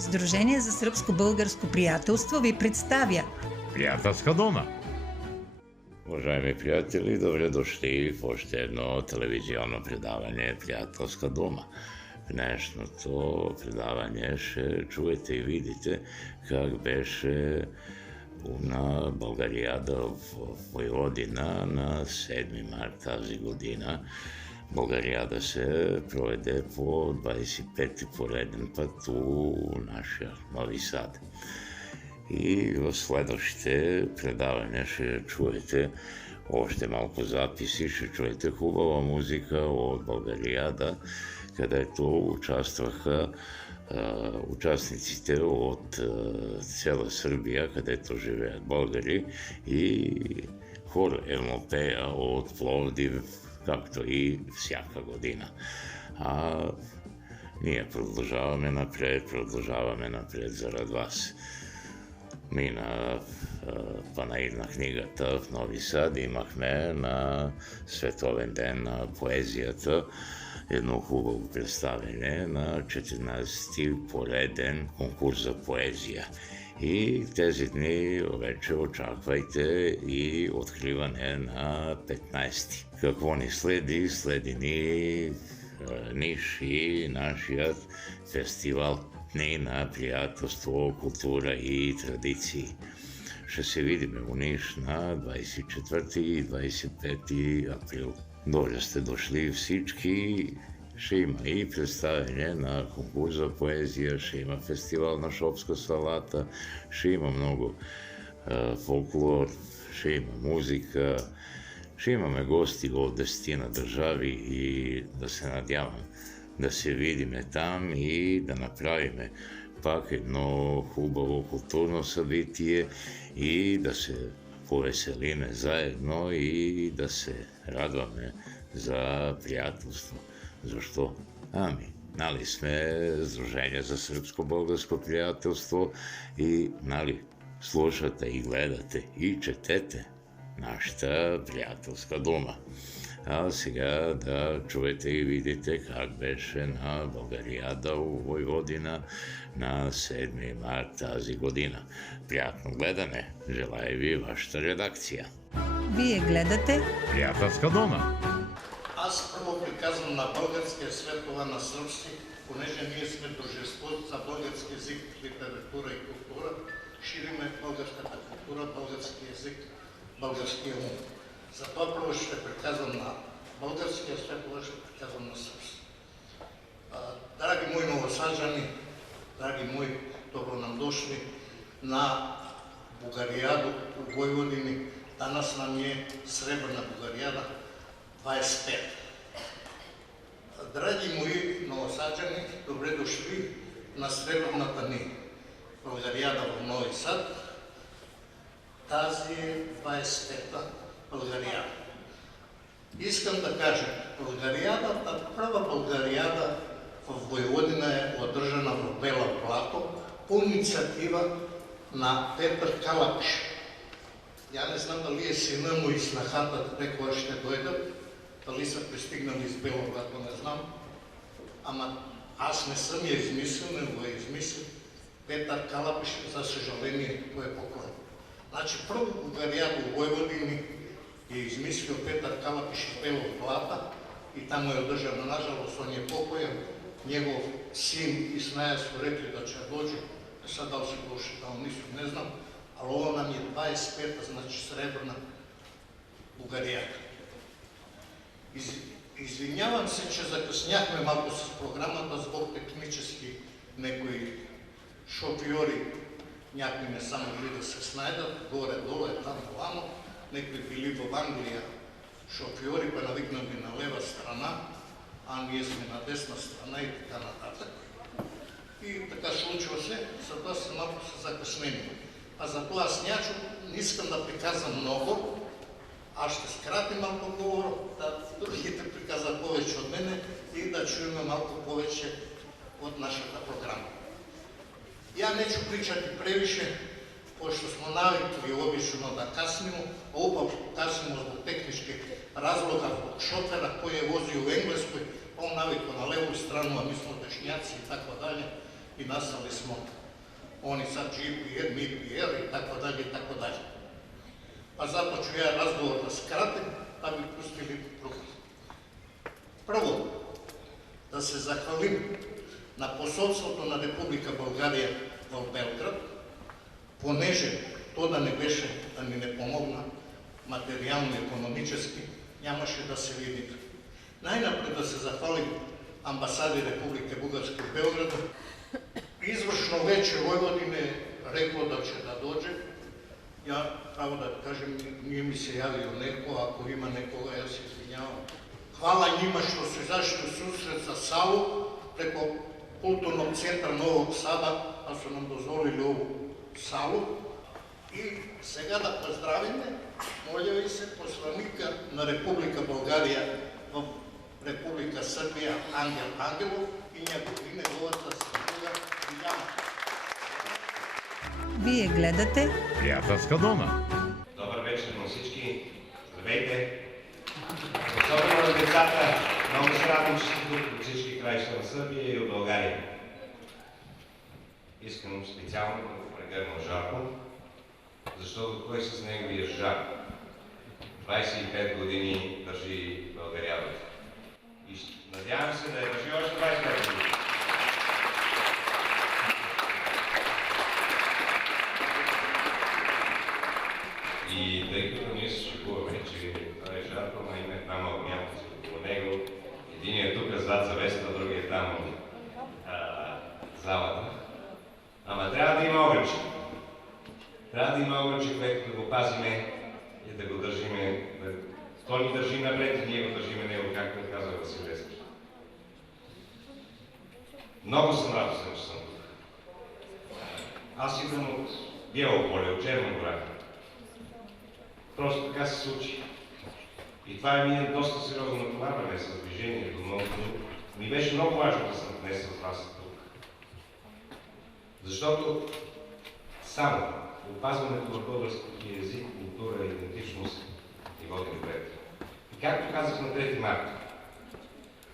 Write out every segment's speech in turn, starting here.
Сдружение за сръбско-българско приятелство ви представя Приятелска дума. Уважаеми приятели, добре дошли в още едно телевизионно предаване Приятелска дума. В днешното предаване ще чуете и видите как беше на Българияда в Войводина на 7 март тази година. Българияда се проведе по 25-ти пореден път у нашия Нови Сад. И в следващите предавания ще чуете още малко записи, ще чуете хубава музика от Българияда, където участваха участниците от цяла Сърбия, където живеят българи, и хор Емопея от Пловдив, както и всяка година. Ние продължаваме напред заради вас. Мина панаир на книгата в Нови Сад, имахме на Световен ден на поезията едно хубаво представяне на 14-ти пореден конкурс за поезия. И тези дни вече очаквайте и откриване на 15-ти. Какво ни следи? Следи ни Ниш и нашият фестивал Дни на приятелство, култура и традиции. Ще се видим у Ниш на 24 и 25 април. Доля сте дошли всички. Ще има и представяне на конкурс за поезия, ще има фестивал на шопска салата, ще има много фолклор, ще има музика, ще имаме гости от 10 държави и да се надявам да се видиме там и да направиме пак едно хубаво културно събитие и да се повеселиме заедно и да се радваме за приятелство. Защо? Нали сме Сдружение за сръбско-българско приятелство и слушате и гледате и четете нашата приятелска дума. А сега да чуете и видите как беше на Българияда у Войводина на 7 март тази година. Приятно гледане! Желая ви вашата редакция. Вие гледате Приятелска дума. Аз първо приказвам на българския свет, това на сръбски, понеже ние сме дружество за български език, литература и култура, шириме българската култура, български език, българския ум. Затова първо ще приказвам на българския свет, това ще приказвам на сръбски. Драги мои новосаджани, драги мои добронадошли на Българияда у Войводини, danas nam je Srebrna Bugarijada 25. Драги мои новосаджани, добре дошли на Сребърната ни Българияда в Нови Сад. Тази 25-та Българияда. Искам да кажа, Българиядата, права Българияда в Войводина е одржана в Бела Плато по инициатива на Петър Калапиш. Я не знам дали е сина му и снахата, те кога ще дойдат, дали са пристигнали из Бела Плато, не знам. Ама аз не съм я измислил, не го е измислил. Петър Калапиш, за съжаление, той е покойен. Значи първо Българияда у Войводини е измислил Петър Калапиш из Бела Плата и там му е одържана, нажалост, он е покоен. Негов син и сная su rekli da će dođu, sad da li su došli, da li nisu, ne znam, ali ovo nam je 25-ta, znači Srebrna Бугарияда. Извинявам се, че закъсняхме малко с програмата, зbog технически некои шофьори, някои не са могли да се снайдат, горе-долу е там вамо, некои били в Англия шофьори, па навикнали на лева страна, а ние сме на десна страна и така нататък. И така случва се, затова са малко са закъснени. А затова аз не искам да приказвам много, аз ще скратим малко говора, да другите приказват повече от мене и да чуем малко повече от нашата програма. Ja neću pričati previše, pošto smo navikli obično da kasnimo, a upravo kasnimo zbog tehničkih razloga, zbog šofera koji je vozio u Engleskoj, on navikao na levu stranu, a mi smo dešnjaci i tako dalje. i nastali smo oni sad GPR, MPR i tako dalje i tako dalje. Pa zato ću ja razgovor da skratim, da bi pustili drugi. Prvo, da se zahvalim na посолството на Република България в Белград, понеже то да не беше, да ни не помогна материално и економически, нямаше да се види. Най-напред да се захвалим амбасади Република Бугарска в Белград. Извършно вече Войводин е рекло да će да dođe. Ja, pravo da kažem, nije mi se javio neko, ako ima nekoga, ja se izvinjavam. Hvala njima što su izašli u susret za salu preko Kulturnog centra Novog Sada, pa su nam dozvolili ovu salu. I сега да поздравим, моля ви се, посланика на Република България в Република Сърбия Ангел Ангелов и неговата съпруга Диляна. Вие гледате Приятелска зона. Добър вечер на всички. Здравейте! Особено на децата. Много се радвам, че сте тук от всички краища на Сърбия и от България. Искам специално да го прегърна Жарко, защото кой с неговия жар 25 години държи Българията. И надявам се да я държи още 25 години. И тъй като ние се шегуваме, че това е Жарко, но има една малко някакси около него. Единият е тук зад завеста, другият там от залата. Ама трябва да има огънче. Трябва да има огънче, което да го пазиме и да го държиме. Той ни държи напред и ние го държиме него, както е казал Васил Левски. Много съм радостен, че съм тук. Аз идвам от Бяло поле, от Черна гора. Просто така се случи. И това е ми доста сериозно натоварване с движението, но ми беше много важно да съм днес с вас тук. Защото само опазването на българския език, култура и идентичност ни води напред. И както казах на 3 марта,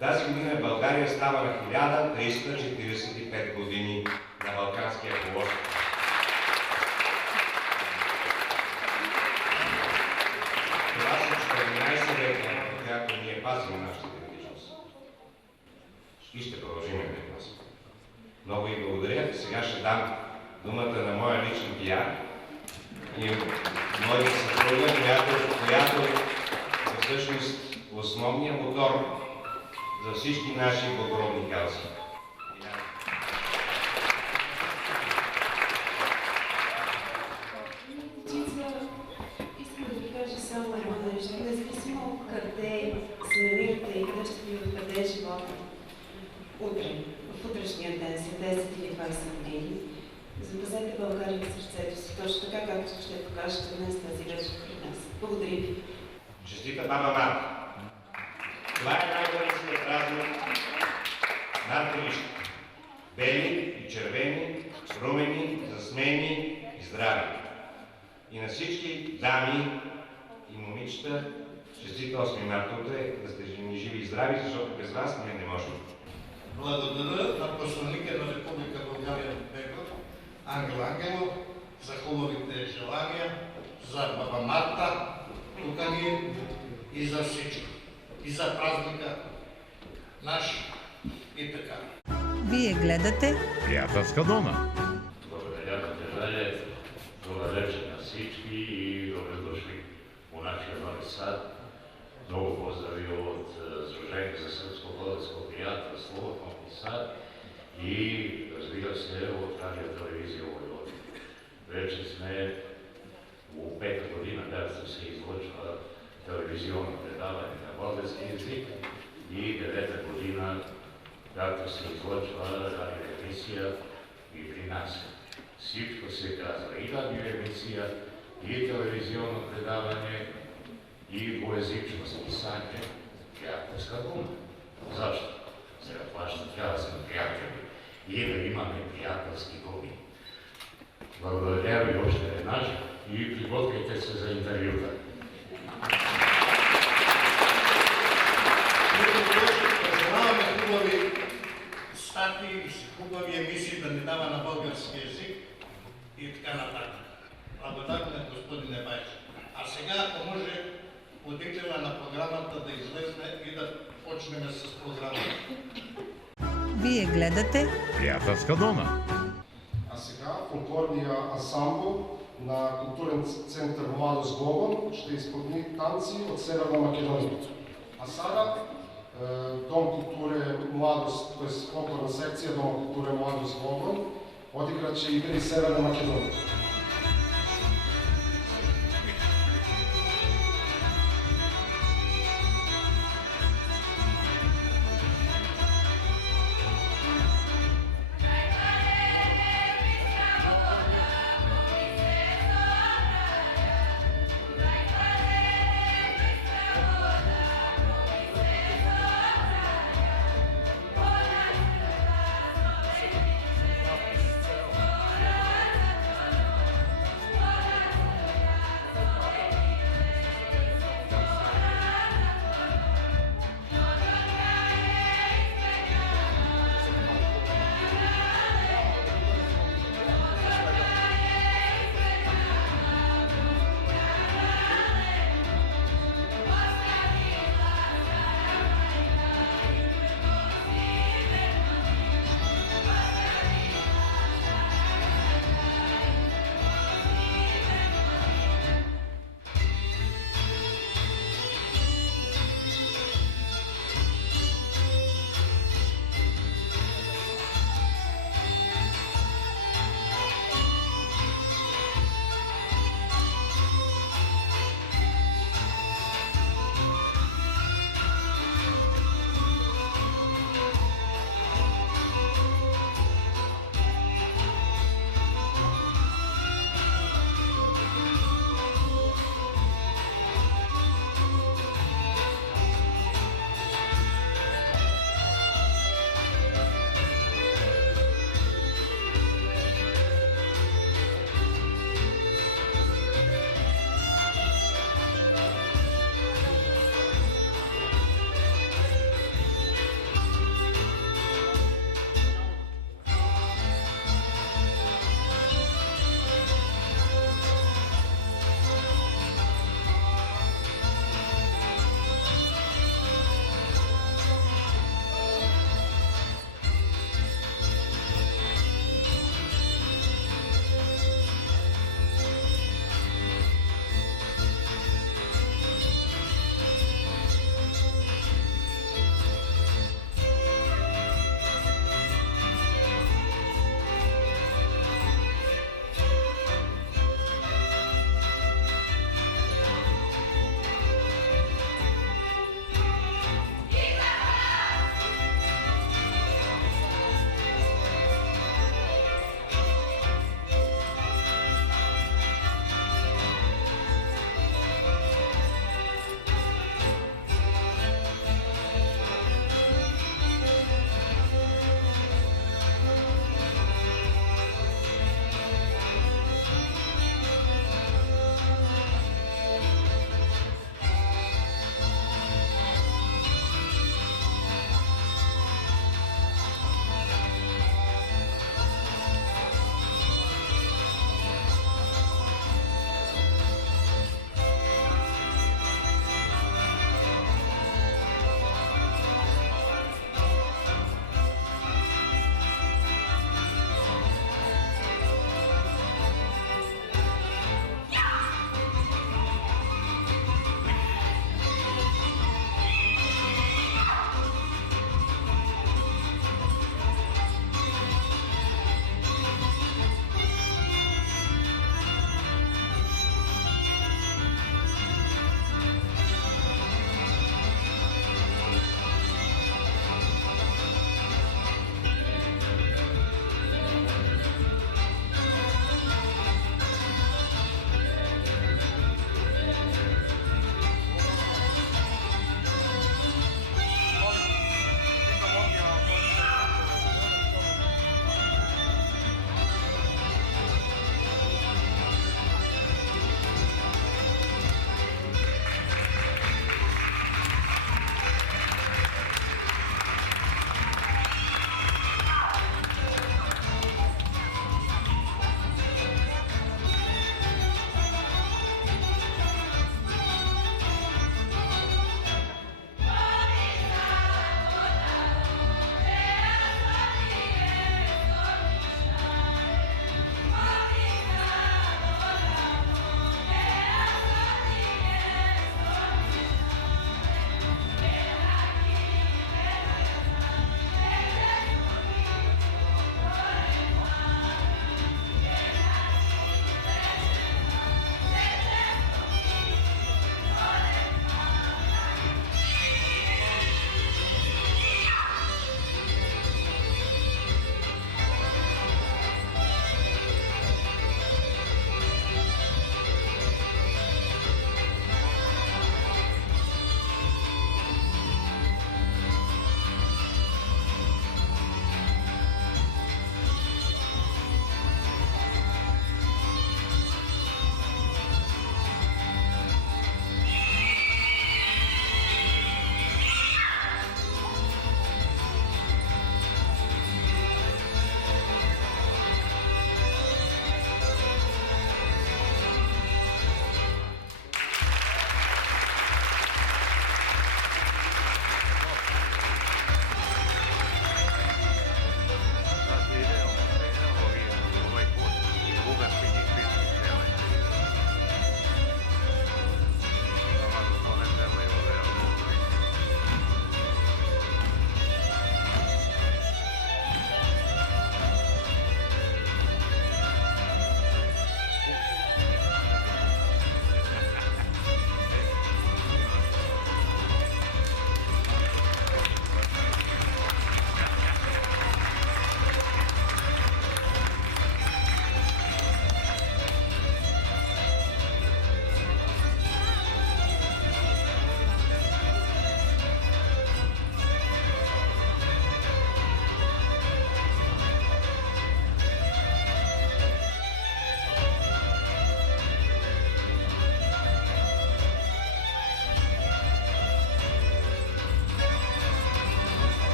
тази година България става на 1345 години на Балканския полуостров. Това са 14 века, в която ние пазим нашата идентичност. И ще продължим да я пазим. Много ви благодаря. Сега ще дам думата на моя личен пиар и моята съпруга, която е всъщност основният мотор за всички наши благородни каузи. Искам да ви кажа само едно нещо. Независимо къде се намирате и къде ще ви отведе живота утре, в утрешния ден, след 10 или 20 години, запазете България в сърцето си, точно така, както ще покажете днес тази вечер при нас. Благодаря ви. Честита баба Марта! Това е най-големият празник над годишно. Бели и червени, румени, засмени и здрави. И на всички дами и момичета, честит 8 марта утре, да сте живи и здрави, защото без вас ние не можем. Благодаря на посланика на Република България в Белград, Ангел Ангелов, за хубавите желания, за баба Марта, тук ни и за всичко. И за празника наш и така. Вие гледате Приятелска зона. Благодаря на Теле, добър вечер на всички и добре дошли у нашия Нови Сад. Много поздрави от Сдружение за сръбско-българско приятелство от Нови Сад и разбира се от радио телевизия Войводина. Вече сме у 5-та година, както се излъчва телевизионно предаване на български език и 9-та година, както се излъчва радиоемисия и при нас. Всичко се казва и радиоемисия, и телевизионно предаване, и двуезично списание, приятелска дума. Защо? Сега това ще трябва да сме приятели и да имаме приятелски думи. Благодаря ви още веднъж и приготвяйте се за интервюта. Познаваме хубави статии сати и хубави емисии да ни дава на български език и така нататък. Благодарен господине Бајчев. А сега, ако може, водителя на програмата да излезне и да почнем с програмата. Вие гледате Приятелска дона. А сега фолклорния ансамбл на културен центар Младост Гогон ще изпълни танци от Северна Македония. А сега Дом културе Младост, т.е. фолклорна секция Дом културе Младост Гогон одиграче игри Северна Македония.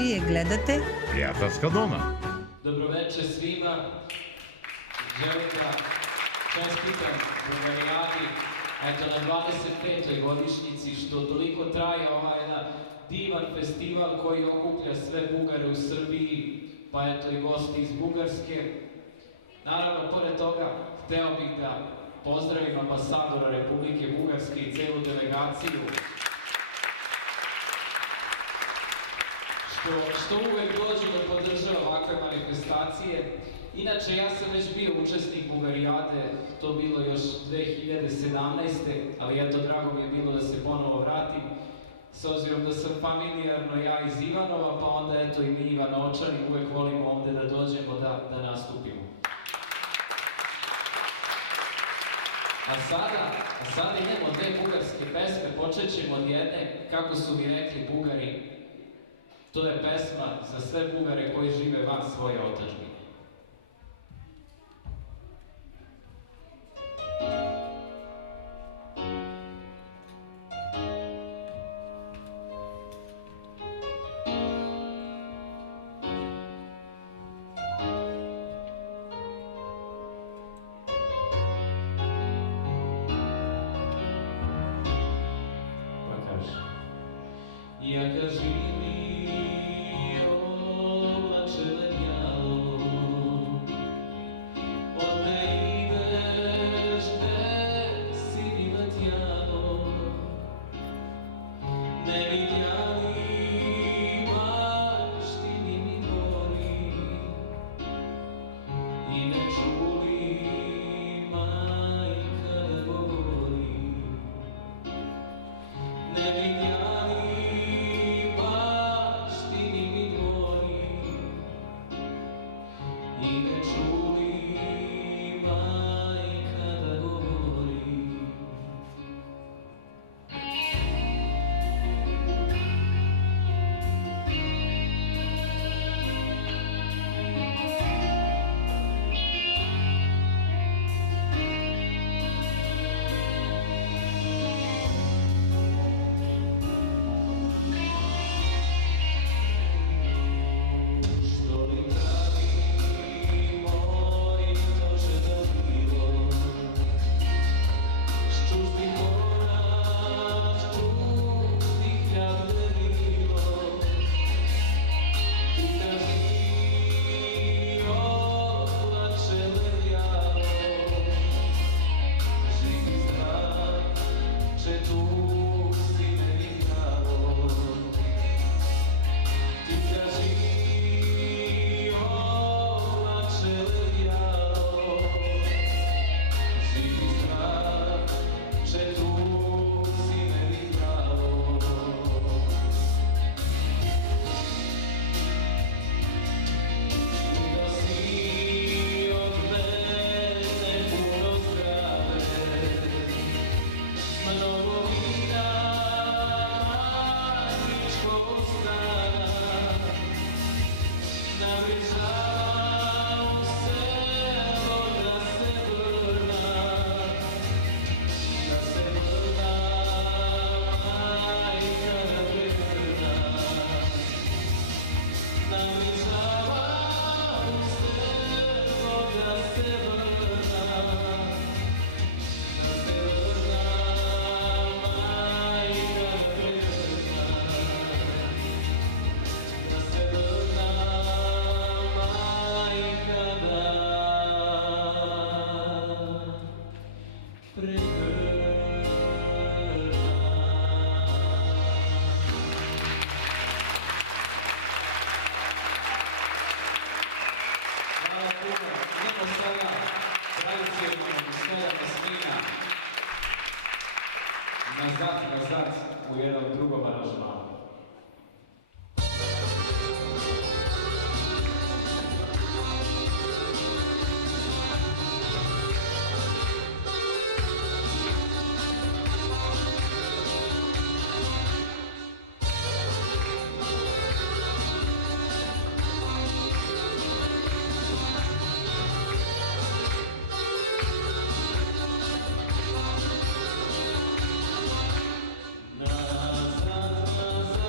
Srbije gledate Prijateljska doma. Dobroveče svima. Želim da čestitam Bugarijadi, eto, na 25. godišnjici, što toliko traje ovaj jedan divan festival koji okuplja sve Bugare u Srbiji, pa eto i gosti iz Bugarske. Naravno, pored toga, hteo bih da pozdravim ambasadora Republike Bugarske i celu delegaciju, što uvek dođe da podržava ovakve manifestacije. Inače, ja sam već bio učesnik Bugarijade, to bilo još 2017. ali eto, drago mi je bilo da se ponovo vratim, s obzirom da sam familijarno ja iz Ivanova, pa onda eto i mi Ivanočani uvek volimo ovde da dođemo da nastupimo. A sada idemo dve bugarske pesme, počet ćemo od jedne, kako su mi rekli Bugari, to je pesma za sve Bugare koji žive van svoje otadžbine. Ja ga živio oblačene bjalo, odne ideš gde si mi letjalo, ne vidjali maštini mi gori i ne čuli majka da govori, ne vidjali nazad u jednom drugom aranžmanu. Nazad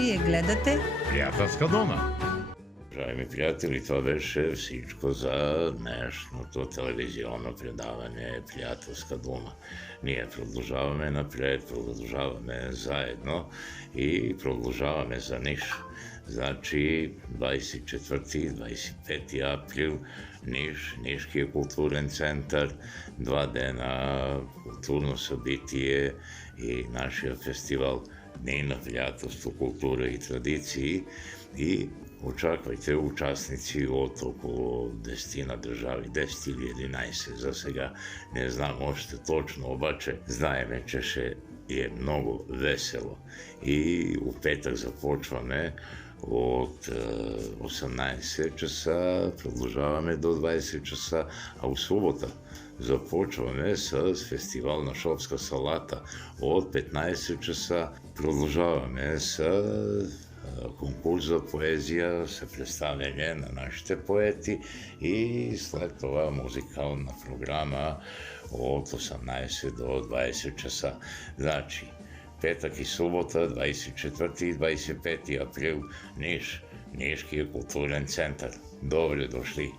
Вие гледате Пријателска дона. Уважаеми пријатели, тоа беше всичко за днешното телевизионно предавање Пријателска дума. Ние продолжаваме напред, продолжаваме заедно и продолжаваме за Ниш. Значи, 24-25 април, Ниш, Нишкиот културен центар, 2 дена културно собитие и нашиот фестивал Дни на пријателство, култура и традиции и очаквајте учасници од околу 10 држави, 10 или 11 за сега, не знам оште точно, обаче знаеме че ше е многу весело. И у петак започваме од 18 часа, продолжаваме до 20 часа, а у субота започваме с фестивал на шопска салата од 15 часа, продолжаваме с конкурс за поезија, се представяње на нашите поети и след това музикална програма од 18 до 20 часа. Значи, петак и субота, 24 и 25 април, Ниш, Нишкиот културен центар. Добре дошли.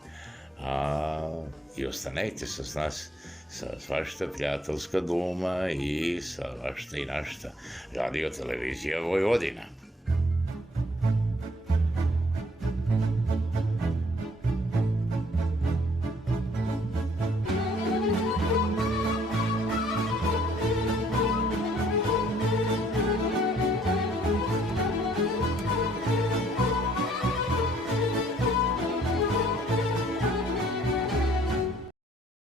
И останете с нас, с вашата пријателска дума и с вашата и нашата радио-телевизија Војводина.